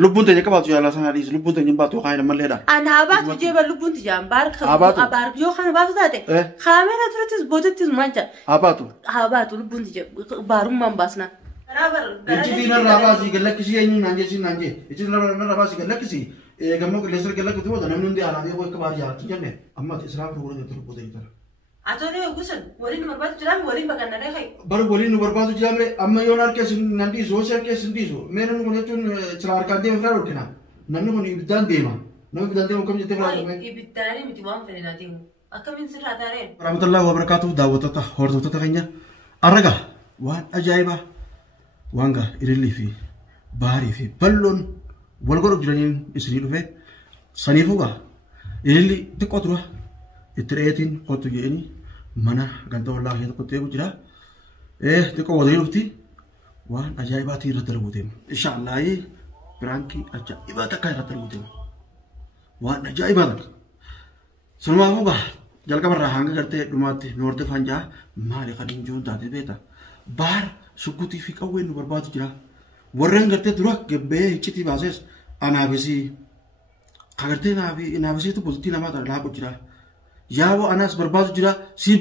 لبون تجي كباتو يا لسان هذه لبون تجي باتو خاين مليدا أنا هبات جيب لبون تجي بارك أبارك جو خان باتو ذاته خامل هترتز بودتز مانجا هبات لبون تجي بارم من باسنا إيش دينا راباسي قال لك شيء إني نانجي إيش دينا راباسي قال لك شيء كم لو لسر قال لك تو ده نمنون دي أنا دي هو كبار يا تجنن أما إسلام رو ده ترو بودي ترى أتولي غسل ولين مربات جرام ولين بكرنا ده خي بارو ولين مربات جرام أما يونار كيس نندي زو سر كيس نندي زو مين نقول تون شلار كاندي مفرار وكنا نمنو كوني بدان ديما نمنو بدان ديما كم جت فرار كم يبتداني متوام فرينا ديمو أكمل من سر هذارين رحمة الله وبركاته دعوتها هردوتها كينيا أرجع وان أجايبه وانغا إرلي في باري في بلون والغرب جرانين إسرائيل في سنيفوغا إرلي تقطروا التريتين قطو جيني منا غانتا والله هي قطو جرا تقو وديرفتي وان أجايباتي رتلبوتين إن شاء الله برانكي أجايباتك رتلبوتين وان أجايباتك سلما فوغا جالك برا هانغا کرتے دماتي نورتے فانجا مالي قدين جون دادي بيتا بار سكوتي في كوين برباد جرا ورن کرتے درا گبے چتی باسس انا بيسي کرتے نا بيسي تو بولتي نما لا بجرا يا و اناس برباد جرا سي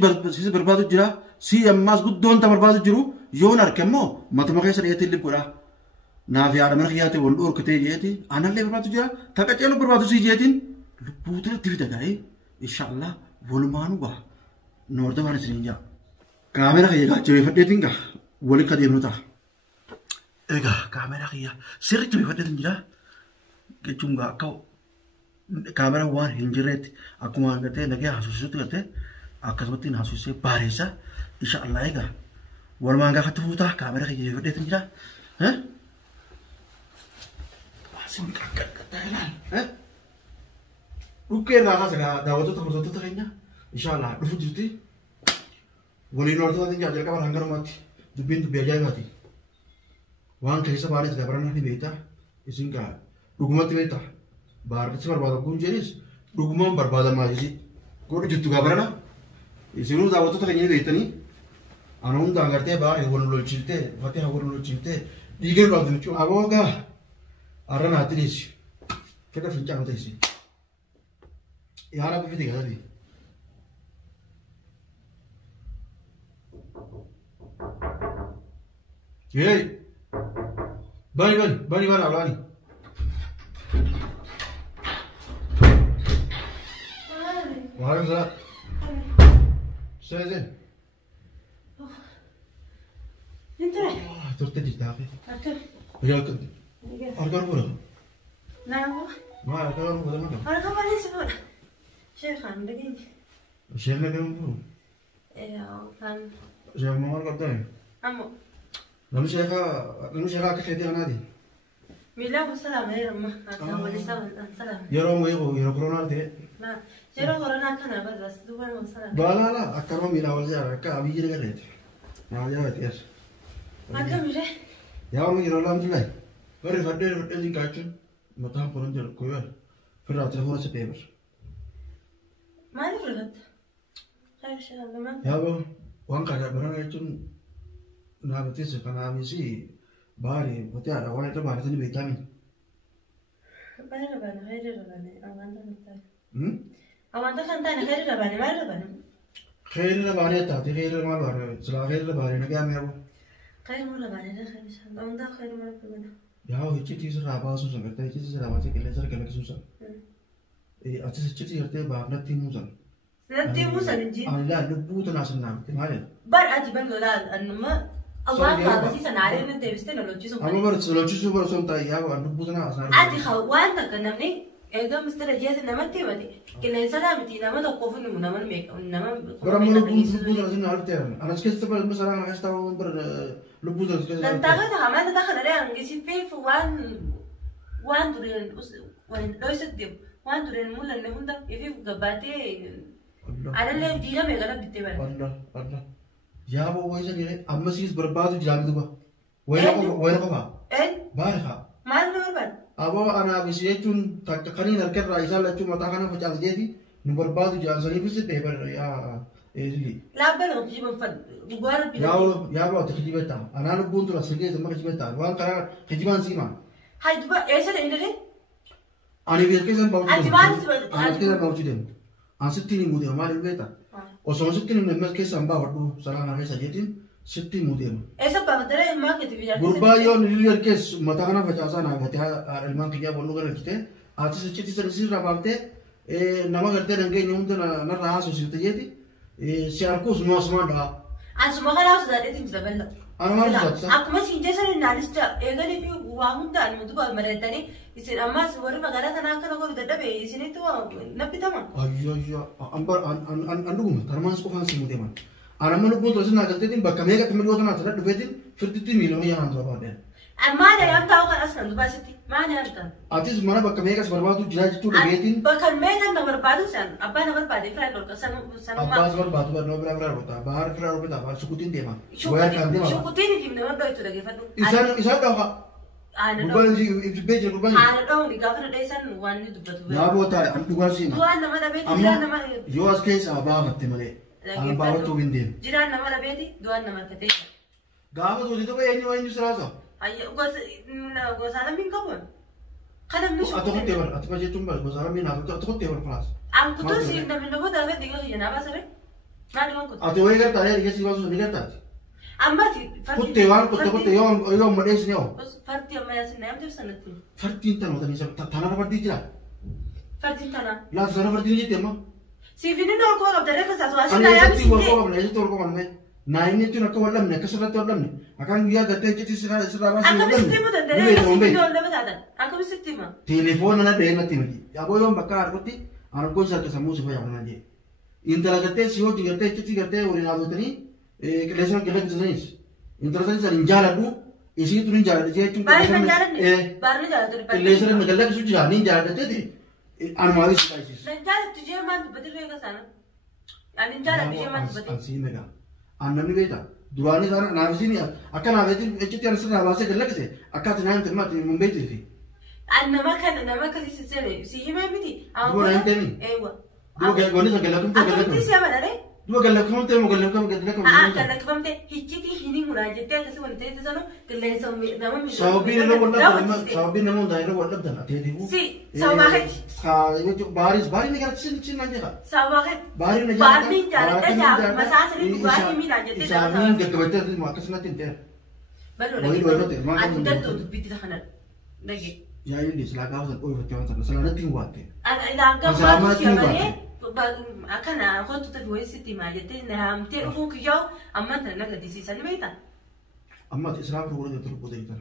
برباد جرا سي اماس گدون تا برباد جرو يون اركمو متمخي سريت اللي بورا نا في ارمر خياتي ولور كتي جيتي انا اللي برباد جرا تاكچلو برباد سي جيتين لبوتر تيفتا جاي ان شاء الله ولمانو با نورده وان سرينجا كاميرا خيغا جوي فديتينغا ولي كديمنوتا ايغا كاميرا خيا سيري جوي فديتينجا كچونغا كاو كاميرا وان هنجريت اكو غته نغي حسوسوت غته اكسبتين حسوسي باريسا ان شاء الله ايغا ولمانغا خطفوتا كاميرا خيا جوي فديتينجا ها واسم كاكتايلان ها اوكي راغا سغا داوتو تمزوتو تخينا ان شاء الله دفو جيتي ولي نورتو تنجا جلكا برانغر ماتي دبين بيجاي ماتي وان كيسا بارس غبرنا ني بيتا اسينكا دوغمت بيتا بار كسي بربادا كونجيريس دوغمم بربادا ماجي كود جتو غبرنا اسينو داوتو تخيني بيتني انون دانغرتي با ايولو چيلتي فاتي اولو چيلتي ديگر بادن چو ابوغا ارنا اتريس كده فينچا متيسي يارا بفيدي غادي ياي باني علاني وعليكم السلام سيزن انت ترتدي تاخي اكل ياك ارجع ولا نعم ما ارجع ولا ما ارجع ما نسيبه شيخ عندك شيخ لكم كان شيخ ما قدامي عمو لم شيخا كحيتي انا دي ميلا والسلام يا رمى سلام يا رمى يا كورونا دي لا يا كورونا كان بس دوباره والسلام لا اكرم ميلا ولا اكا ابي جري قريت ما جاءت ياس اكم جري يا رمى يا لام جلاي غير فدير فدي كاچن متام فرنجر كوير فرات هو سبيبر ما نفرغت خير شيء ما يا بو وان كذا برا يچن نابتي سكنا ميسي باري بتاع وانا تبع تني فيتامين غير ربنا أوانتا خنتاني غير ربنا ما ربنا خير ربنا تاتي خير ما بارو سلا خير ربنا نجا ميرو خير ما ربنا ده خير شان أوانتا خير ما ربنا يا هو هيك تيجي رابع سوسن كده تيجي رابع تيجي كله كله سوسن أتى تيجي يرتي بابنا تيموسن نتي موسن نجي لا لبوت ناس نام تمارين بار أجيبن ولا أنما أوان هذا سي سناري من تبستن ولا تجي أما برد لو تجي برد سون تاي يا وان لبوت ناس نام أدي خوان تكنمني إذا مستر جاهز نمتي متي كنا سلامتي نما تقوفن نما ميك نما برامو لبوت ناس نام تيرن أنا سكت بس مثلا أنا أستوى بر لبوت ناس كذا نتاخذ هما تدخل عليه أنجسي في وان ترين لو يصدق وان ترين مولا نهوندا يفي قباتي على اللي دينا ميغلا بتبان الله يا ابو ويسا دي اما سيس بربادو جامي دوبا وين قفا ايه بارخا ما له برباد ابو انا بسيتون تقني نركر رايسا لا تو متا كان فجال جيدي نبربادو جانسني بس بيبر يا ايلي لا بلو جيب فد غوار بلا يا ابو تخجيبتا انا نبونت راسلي زما خجيبتا وان كان خجيبان سيما هاي دبا إيش اللي عندنا؟ أنا بيركز باوجي أنا أنت كذا باوجي دم أنا ستين مودي ما لي بيتا وصو ستين من المس كيس أم باوردو سلام عليه سجيتين ستين مودي إيش بقدر ما كتبي جالس غربا يون نيلير كيس متى أنا فجأة أنا بتاع المان كجا بقول له كده أتى سجيتي سرسير رابطة نما كرتة نعجي نيوم ده نراه سوسيتي جدي سياركوس نواسمان ده أنا سمع خلاص ده إنت مزبلة أنا ما أعرف aku masih jasa ni nalis ta egani fi wamun da almudu ba maradani isin amma suwar magana kana kana ko da be isin itu napita man ayyo ambar an dugum tarman ko fansi mude man ana manu ko tosin na galte din bakka mega tamil wata na tala dubetin firtiti milo ya han ba den amma da yan tawo kan aslan duba sitti ma ne arta atis mana bakka mega barbadu jiraji tu dubetin bakkan mega na barbadu san abba na barbadu fra lor ka sanu sanu ma abba barbadu bar no bra rota bahar fra rota bahar sukutin tema waya kan tema sukutin fi ne wando itu dage fadu isan da ha ana do gurbani ji beje gurbani ana do ni gafna dai san wani dubatu ya bota an dugar sin duwan na mana beti jiran na mana yo askes aba matte male an bawa to windin jiran na mana beti duwan na mana kate gawa to dito ba yanyu wanyu saraso ayya gos ana min kabon kana min atau kau tebar atau baca tumbar gua salam ini atau kau tebar kelas am kutu si na min lobo da diga hina ba sare ma di wan kutu atau wei kata ya dikasih masuk ni kata amma ti kau tebar kau tebar medes ni oh farti amma yasin na am ter sanati farti tanah tadi saya tanah apa farti je farti tana lah tanah farti ni tema si vini no ko ab dare ka sa so asin ane na yam satu si orang mana itu orang mana nah ini tu nak kau walam ni keserat tu walam ni akan dia kata jadi serah masih aka walam bisitti mu da dare ka si vini no da aka bisitti ma telepon ana deh nanti mati ya boy orang bakar koti anak kau sar kesamu supaya apa nanti intera kata siho juga kata jadi kata orang ada tadi kelesan kelak jenis intera tadi sering jalan tu isi tu ninjala dia cuma bar na jalan ni bar na jalan tu kelesan kelak tu jalan ninjala tadi anwari spices na jalan tu je man betul ka sana anin jalan tu je man betul ansi mega anani beta durani sana nafsi ni akan aveti eciti ansa navase kelak se akat nan tema ti mumbai ti anna ma kan si sene si hime miti dua nanti ni ewa dua goni sa kelak tu aku kelak ti siapa dare dua kelak tu temu kelak tu kelak kana kafamte hichiti hini muraje te kasi wonte te sano kelle so nama mi sabi na wala sabi na mo dahil wala dan ate di mo si sawahet itu baris ni kan sin aja ka sawahet baris na barni jara te ja masasa ni duwani mi na jete isa min de kabete di makas na tinte balo Woi, te ma ati datto tu biti kana lagi ya ini selaka usan oi betul sana selana tingwate ana ila ga ma tu siapa ne akana hotu ta duwe siti ma jete na amte ko kiyo amma ta naga disi sani baita amma islam ro de tur pode itar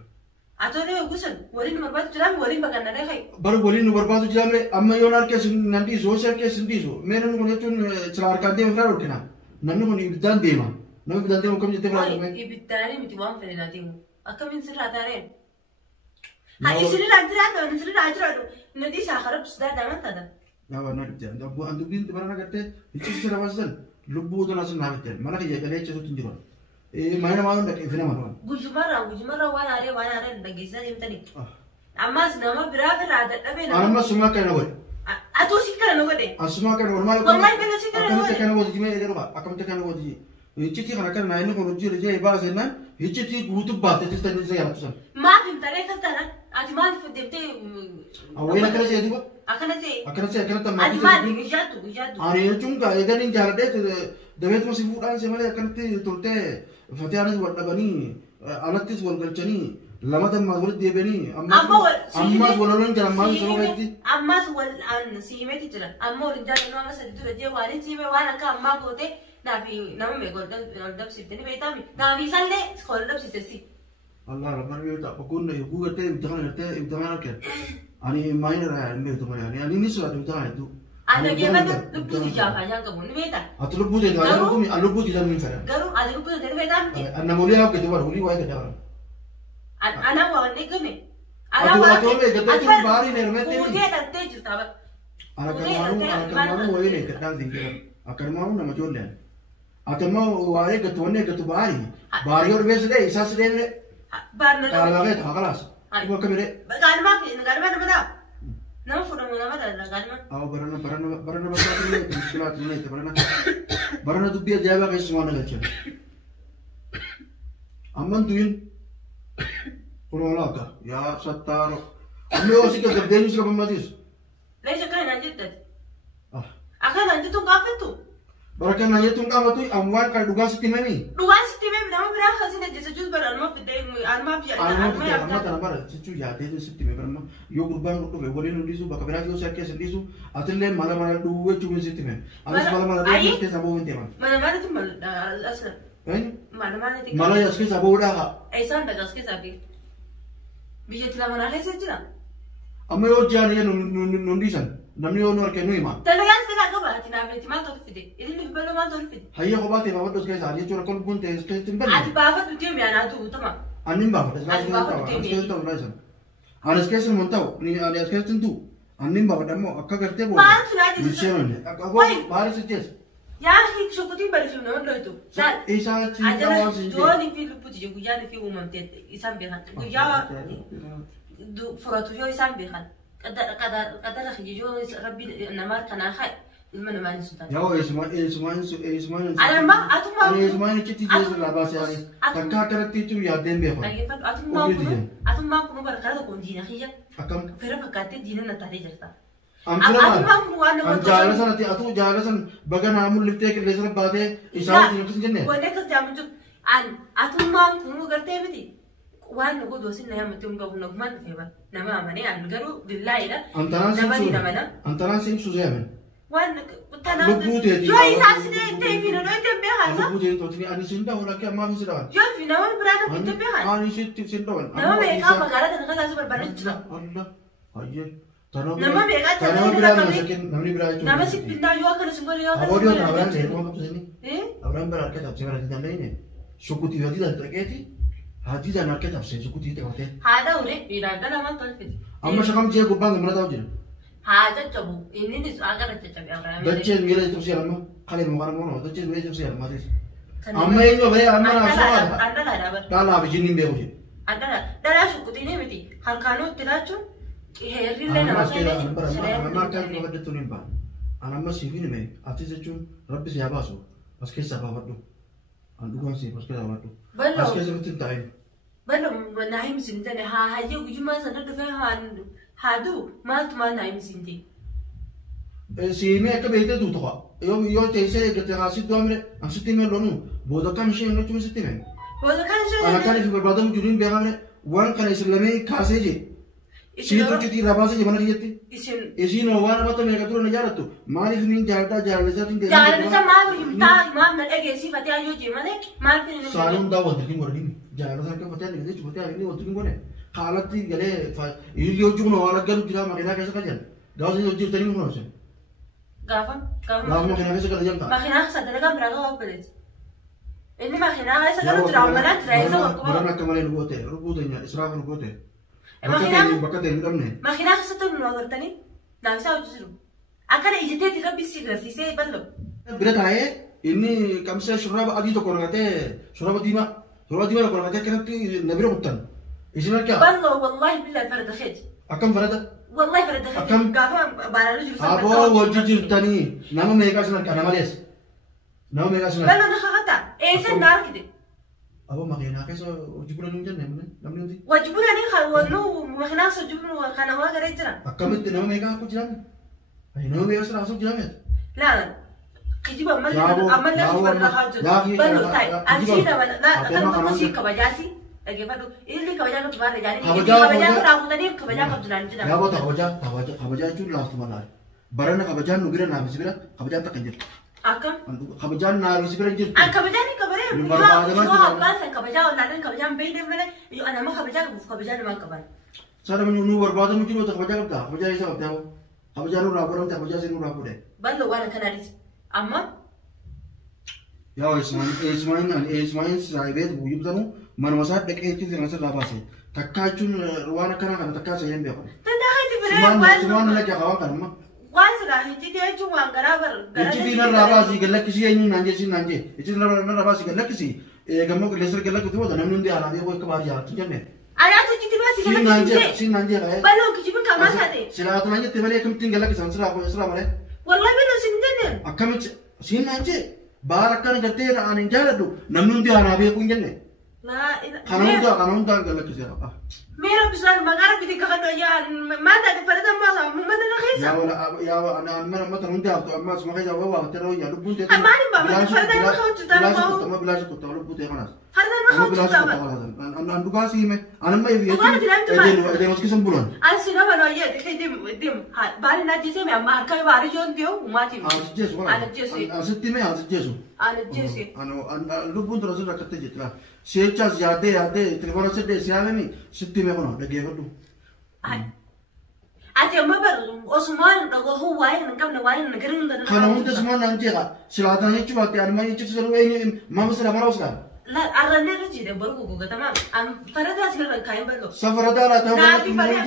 atore gusan warin marbat jalan warin bagana re khai baru bolin berbatu jamle amma yonar ke nanti social ke sindi so menen ko netun celar kante fra utina nannu ko ibdan dema no ibdan dema kom jete fra me ibitani miti wan fere na timu akamin sirra tare ha isiri rajra no isiri rajra no nadi sa kharab sda daman tada ya warna dibja ndabu andu bin barana gatte ichi sira wasan lubbu do nasun nabete mana ke jagale che sutun jiro maina ma ndak ifina ma gujumara wana are ndagi sa imtani amma sinama birabe ra da dabe na amma suma kana wai atu sikara no gode asuma kana wai wallahi kana sikara no akamte kana wai jime ederwa akamte kana wai ichi kana kana na ino ko jiro je ba sena ichi ti gutu batte ti tani se yapsan ma fim tare ka tara ati ma fudemte awena kana se diba akana se akana ta ma ati ma di gujatu are chunga eganin jarade devet mo sifudan se male akan ti tolte fatianis wadda bani alatis wal galchani lama tam ma wal debeni amma walolon jaram ma so gati amma wal an simeti jira amma wal jaram no ma sa dura je wali time wana ka amma gote na fi na me gol dab sitte ni betami na vi salle skol dab sitte si Allah rabban wi ta pakun ne ku gate imtahan ke ani minor ya me to mari ani ni so adu ta itu ana ge ba lubu ja ka ja ka mun beta atlu lubu de ga ko mi alubu di dan min fara garu ada lubu de betam ti anna muli ha ke to war uli wa ke ta ana wa ne kene ana wa to me gate tu bahari ne me te ni de te juta ba ana kamaru wo ne ke dan dingira akan mau nama jolle atau mau wari ke tuannya ke tu bahari orang biasa deh isas deh deh barna kalau lagi tak kelas gua kemana garma mana nama fuda mana mana garma oh barana besar ini muskilat ini itu barana tu biar jawab ke semua negara cina aman tuin kalau laga ya satar Amma yoo si gaggabdeenyu si qabammaatiis. Leesha kan naan jettati. Akka naan jettu gaafatu. Baraka naan jettu qaamatu amwaan kan dhugaa sitti himanii. Dhugaan sitti himee nama biraa kan sin ajjeesa jiru bara alma fidee alma fi amma kana bara sichuu yaadee sitti himee bara yoo gurbaan dhufe waliin hundisu bakka biraa yoo sakkee sindisu atillee mala mala dhuwwee chuun sitti himee. Anis mala mala dhuwwee keessa ba'uu hin deeman. Mana maaliti mal aslan. Mana maaliti. Mala as keessa ba'uudhaa. Eessaan daga as keessa fi biyyatti lama naa keessa jira. Amma yoo jaanee hundisan namni yoo nu harkee nu hima. Dalagaan silaa qaba ati naafeeti maal ta'u fide idin fi baloo maal ta'u fide. Hayya kophaa ta'e baafadhu as keessa jechuun akka lubbuun ta'e as keessatti hin balle. Ati baafadhu deemi anaa tu'u tama. Ani hin baafadhu as keessatti ta'u laasan. Ani as keessa mun ta'u ani as keessatti hin tu'u. Ani hin baafadhu ammoo akka gartee booda. Maaltu naa jechuudha. Baari si jees. Yaa shukkutiin barreeffamne waan dhooytu. Isaa Ajala doonii fi lubbuuti jiru guyyaan fi uumamtee isaan beekan. Guyyaa furatu yoo isaan beekan. Qadara yoo rabbi namaa kanaa haa ilma namaa ni suutaan. Yoo eessumaan. Anamma atummaa. Eessumaan itti jeesu laa baasee ani takka akkanatti itti yaaddeen beekan. Atummaa kun bara karaa tokkoon diina kiyya. Akkam. Fira fakkaattee diina na taatee jirta. Atummaa kun waan nama tokko. Jaala sanatti atu jaala san baga naa mul'iftee qilleensara baatee isaa wajjin akkas hin jenne. Wanni akkas jaamu jiru atummaan kun gartee miti. Waan nu godhu sin nama tum gabu na kuma dhufeeba nama amane an garuu billaahidha antanaan si ibsu seemen waan tanaa lubbuuteeti yoo isaa sinee teefi na dhoyte beekaasa lubbuuteeti tootini ani sin dhawan akka ammaa fi si dhawan yoo fi nama biraa na kutte beekan ani sin dhawan nama beekaa magaalaa kana kasaasi barbaadachuu jira Allah hayyee nama beekaa namni biraa jechuudha nama sibbinaa yoo akkana sin godhe yoo akkana aboodii yoo abraan ta'e waan qabsanii abraan biraa akka taabsee bara hin dandeenye shukkutii yoo diidan xaqeeti Hadi dan harka tapsee sukutii ta'e. Haadha ulee dhiiraan lama tolfite. Amma shakam jee gubbaan gamana ta'u jira. Haa jajjabu inni ni agara jajjabe Abrahaam. Dachee miira tufsee amma kale mo garan mo dachee miira tufsee amma tis. Amma eenyu bare amma na soba. Andala daba. Dala bi jinnin beeku je. Andala dala sukutii ni miti harkaanoo tilaachuun heerrilee nama keenye. Amma kan mo gadatu ni ba. Anamma siifin me ati jechuun rabbi si yabaasu as keessa baafadhu. Andugaan si as keessa baafadhu. As keessa mitin ta'e. Ballo naayim sintane haa hayyee guyyummaa sana dhufee haaduu maaltu maal naayim sinti. Siimee akka beekte tu to'a. Yoo teessee eeggate haasitti doomire asitti mee loonu booda kan ishee hin gochuun sitti mee. Booda kan ishee. Ana kan ifi barbaadamu jiruun beekamne waan kana isin lamee kaasee jee. Siin tokkitti irraa baasee jee mana kiyyetti. Isiin waan namatti meeqa ture na jaalattu maaliif niin jaaladhaa jaalallisaatiin deemaa. Jaalallisaa maal himtaa maal na dhageessifatee ayyoo jee malee maal fi inni. Saaluun daawwatu hin godhanii. Jaalala akka fatee ani galee cufatee ani wanti hin godhe. Haalatti galee yoo jiru waan aggalu jira makiinaa keessa kan jiran. Gaafa isin hojii jirtanii mun hojii. Gaafa. Makiinaa keessa kan jiran. Makiinaa keessa dalagaa biraa qaba obboleessi. Inni makiinaa keessa galu jira ammalaa jira isa wakkuba. Baraan akka malee lugoote rubuuteenya israafa lugoote. Bakka ta'e hidhamne. Makiinaa keessatti nu agartanii naamsaa hojii jiru. Akkana ijjiteetti rabbi si garsiisee ballo. Bira taa'ee inni qabsee shurraaba adii tokko ragatee shurraaba diimaa tokko ragatee akkanatti na bira kuttan. Isin harkaa. Ballo wallahi billahi farda kheeti. Akkam farada? Wallahi farda kheeti. Akkam. Gaafa baaraalee jiru. Aboo wajji jirtanii nama meeqaa sin harkaa nama lees. Nama meeqaa sin harkaa. Ballo na kakata. Eessan na harkite. Aboo makiinaa keessa hojii bulan hin jenne namni hundi. Hojii bulanii kan wallu makiinaa keessa hojii bulu kana waa garee jira. Akkamitti nama meeqaa akka jiraame? Nama meeqaa sirraa asoo jiraame? Laala. Kijiba ammallee kubbannaa haa jiru. Ballo taa'e. Asii nama kan kuma sii kabajaasi. Dhaggeeffadhu. Ilmi kabajaa qabdu baarra jaanii. Kabajaa biraa fuutanii kabajaa qabdu naan jedhama. Yaabota kabajaa jechuun laaftu malaa. Barana kabajaan nu bira naafisi bira kabajaan takka jirtu. Akkam? Kabajaan naafisi bira jirtu. Kabajaan ni kabaree. Yoo abbaan san kabajaa wallaaleen kabajaan beeydeef malee yoo nama kabajaa qabuuf kabajaa namaan qaban. Sana nu barbaadamu jiru kabajaa qabda. Kabajaa isa qabda. Kabajaa nurraa godhamte kabajaa isa nurraa godhe. Ballo waan akkanaanis. Amma. Yaa Ismaa'il saayibeet buyyuu bitanu manuma isaa dhaqee itti sirna sirraa baase. Takkaa jechuun waan akkanaa kana takkaa isa hin beekamu. Danda'aati biree Simaan naqee hawaa kanamma. Waan silaa hijjitee jechuun waan garaa bara. Ijjitii narraa baasii gallakkisii eenyuun naan jee siin naan jee. Ijjitii narraa baasii gallakkisii gammoo qilleensar gallakkisii booda namni hundi haalaaf eeguu akka baadiyyaa hin jenne. Anaatu ijjitii baasii gallakkisii. Siin naan jee qaee. Ballo kijibin kamaa taate. Silaatu naan jette malee akkamittiin gallakkisan sirraa malee. Wallahi ballo siin jenne. Akkamitti siin naan jee baara akkana gartee aan hin jaaladhu namni hundi haalaaf eeguu hin jenne. لا كانوا دا قال لك زي رقا ميرا بسال ما قرب بدي كخدو يا ما دا فردا ما رخيصة يا انا ما ترون دا ما اسمع يا بابا ترى يا لبون ده ما نبغى فردا ما خدت ترى ما بلاش كنت لبون ده خلاص فردا ما خدت ترى انا دوغاسي انا ما يبي ادي مسكي سنبولون اسينا ما نيا ديم باري ناجيسي ما ماركاي باري جون ديو وما تي انا جيسي انا جيسي انا لبون ده رزق كتجي ترى سيرچاس ياده تليفون سيده سيامي ستي مي كنو دغه فدو اتي ما بر عثمان هو واين نكمل واين نغرين ده كانوا انت اسمه نانجيغا سلاتان يچواتي انا ما يچسر وين ما مسلا مروسا لا ارني رجي ده برغو تمام ام فردا سير كاين برلو سفردا لا تمام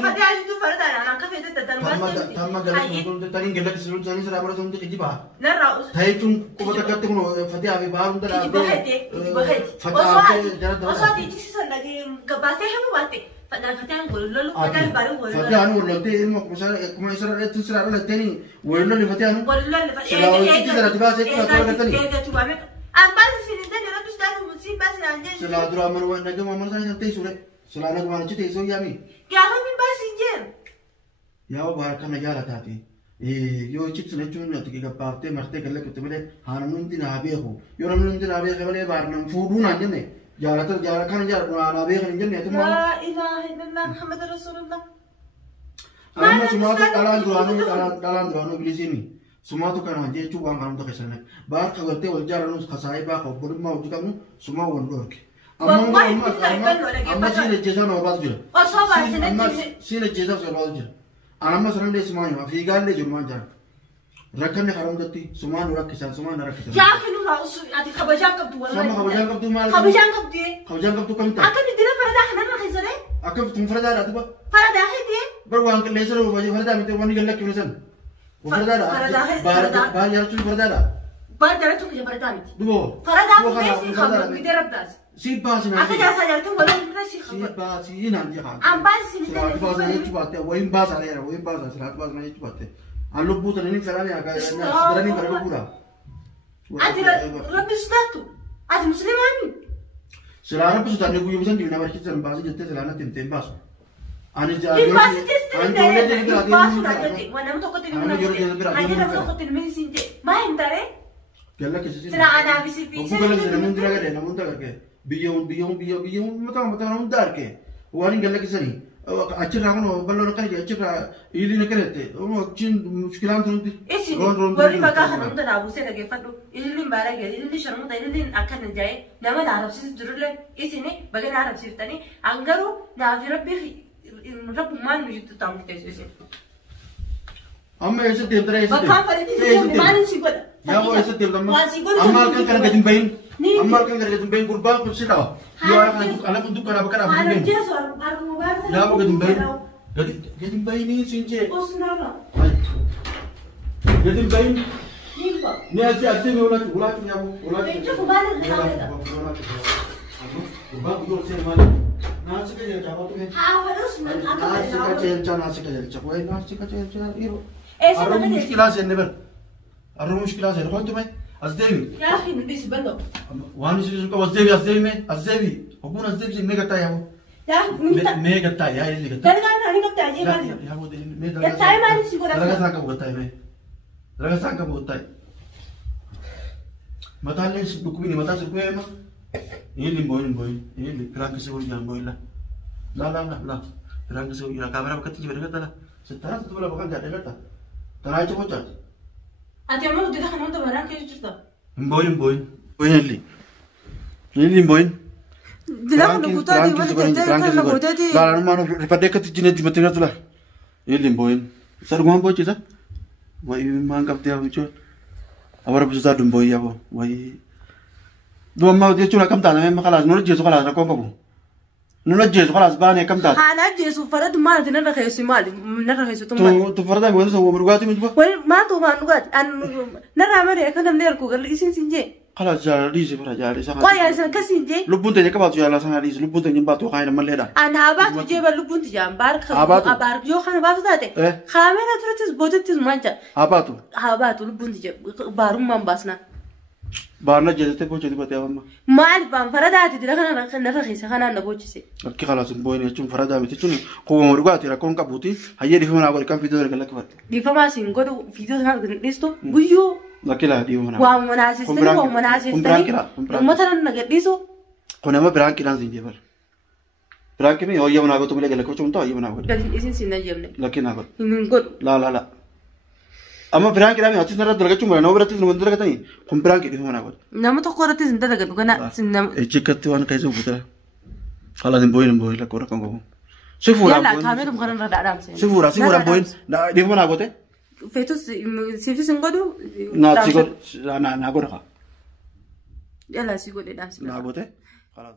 فردا اجي فردا انا كفيت تدربس تمام قال تاني قال لك سلوت ثاني سرا برا تمت كجي با لا را تايتون كوبتا كتكنو فتي ابي بار انت لا فتي وصاتي تسسن لغي غباسه هم واتي فدا فتان غولو فدا بارو غولو فتان غولو تي مو كمسار تسرا ولا تاني غولو لفتان غولو لفتان أمبارح سيدنا نرد استانو مسيب بس نانجي سلا درا مرو نجم مامر سان تي سوري سلا نجم مانو تي سو يامي يا هم بس يجين يا بار كان يالا تاتي يو تشيت نچون نتي كبابتي مرتي كله كتبله هانمن دي نابيهو يورمن دي نابيه كبله بارنم فودو نانجني جارا كان جارا نابيه نانجني تمام لا اله الا الله محمد رسول الله انا سمعت دالان درانو بليزيني سمعتو كان هجي چو بان كانو تكسنه بار كغرتي والجارانو خساي با خبر ما وجكانو سما وندورك اما سيل جيزان وباز جل سيل جيزان وباز جل انا ما سرندي سمايو في قال لي جرمان جان ركن خرم دتي سمان وركسان سمان ركسان يا كنو راس ادي خبجان كبدو والله سما خبجان كبدو مال خبجان كبدو كمتا اكن دينا فردا حنا رخيصه اكن تم فردا راتبا فردا هدي بروان كليسر وباجي فردا مت وني قال لك مثلا وفردا بار يرتو فردا بار جرتو كي فردا مت دو فردا في خبر بيدرب داس سي باسنا اكن جا سجلت ولا نسي سي باسي نانجي خان ام باسي باز نيت باته وين باز عليه وين باز سلات باز نيت باته allo buta ni ferani aga دراني برغو بورا ادي ربي ستاتو ادي مسلماني سلانه بس تاني بو يمسن دينا بركي سن باز جته سلانه تنتين باز اني جا باز تستن ده باز راجتي وانا متوقعت انه انا متوقعت من سنتي ما يندري قال لك سيدي سلا انا بيسي بيسي قال لك من درا كده نمون درا بيوم متى نمون دار كده واني قال لك سني أشرنا منو بلون كذي أشرنا إيلي نكرته أمو أكشن مشكلة تنتي إيش وري بقى خنم ده أبو سيد كيف فدو إيلي مبارك إيلي شرمو ده إيلي أكن جاي نما نعرف سيد درولة إيش إني بقى نعرف سيد تاني أنغرو نعرف ربي رب ما نجد تامك تيسوي أما إيش تبدأ إيش بكام فريتي ما نسيبه يا هو إيش تبدأ أما كان كذا جنبين أما كان كذا جنبين قربان كل شيء تاو يا أنا كنت كنا بكرة أنا جالس أرجو يا أبو قدم باين سينجي أصلاً قدم باين نيبا نيجي أجتمع ولا يا أبو ولا نيجي كمان نهاية وبعد يقول سير مالك ناس كذا جابوا تمين حاولوا اسمه ناس كذا ناس كذا جابوا ناس كذا يرو إيش أروح مشكلة زين أروح مشكلة زين خذ تمين أزديمي يا أخي نديس بلو وأنا شو كم أزديمي أبونا أزديمي زي ميجا تاي أبو يا ميجا تاي يا اللي كده ترى كان أنا كنت أجيب أنا يا أبو ميجا يا تاي ما نسي كذا رجع سانك أبو تاي مي رجع سانك أبو تاي متى اللي سبكويني متى سبكويني ما اللي بوين اللي كراك سوي جام بوين لا كراك سوي لا كاميرا بكتير جبرك تلا ستارة تقول بكان جاده كتا ترى أيش بوجات أتيمم دي خنم ده برا كيف جرتا بوين اللي بوين دلهم نقطة دي ولا تدري نقطة دي لا أنا ما نفدك تجيني دي متى نطلع اللي بوين سرقان بوي كذا واي ما نقبض يا بوجو أورا بزاف دم بوي يا بو واي دو ما ودي تقول كم تانا ما خلاص نرجع خلاص ركون كبو نرجع خلاص باني كم تانا أنا جيسو فرد ما تنا نخيسي مالي نخيسو تما تو فرد ما ودي سو مرقاتي من جوا وين ما تو ما نقات أن نرى مري أكنا نيركو قال إيشين سينجي خلاص جال ريزي فرا جال ريزي قاي أصلا كسينجي لبون تاني كباتو جالا سان ريزي لبون تاني باتو خاين مال لهدا أنا أبات بجيب لبون تجام بارك أبارك يو خان باب ذاته خامنا ترى تز بوجت تز مانجا أباتو لبون تجام بارم ما باسنا بارنا جلسة بوجي بتاعه أما ما أعرف عن فرادات ترى خنا رخيصة خنا نبوجسي كي خلاص بوين يجون فردا متجون قوم مرقات ترى كون كابوتي هيا دي فينا أقول كم فيديو لك فرد دي فما سينقولوا فيديو هذا ليستو بيو لكن لا دي فينا ومناسستني ومناسستني مثلا نقديسو كنا ما برانك كنا زين جبر برانك مي هو يوم ناقول تقول لك كم تاو يوم ناقول لكن إذن سينا جبنا لكن ناقول نقول لا أما برانك لا مي هاتي نرد درجة شو مرة نوبرة تيجي نمدرجة تاني كم برانك دي فينا ناقول نعم تقول رتي زندا لكن كنا سينا إيشكت وانا كيسو بترا خلاص بوين لا كورا كم كم سفورة يلا كاميرا مخرن رد عرام سين سفورة بوين نا دي فينا ناقول تي فيتوس سيفي سنقولوا نا تيجور نا ناقول رخا يلا سيقول لي نفسي ناقول تي خلاص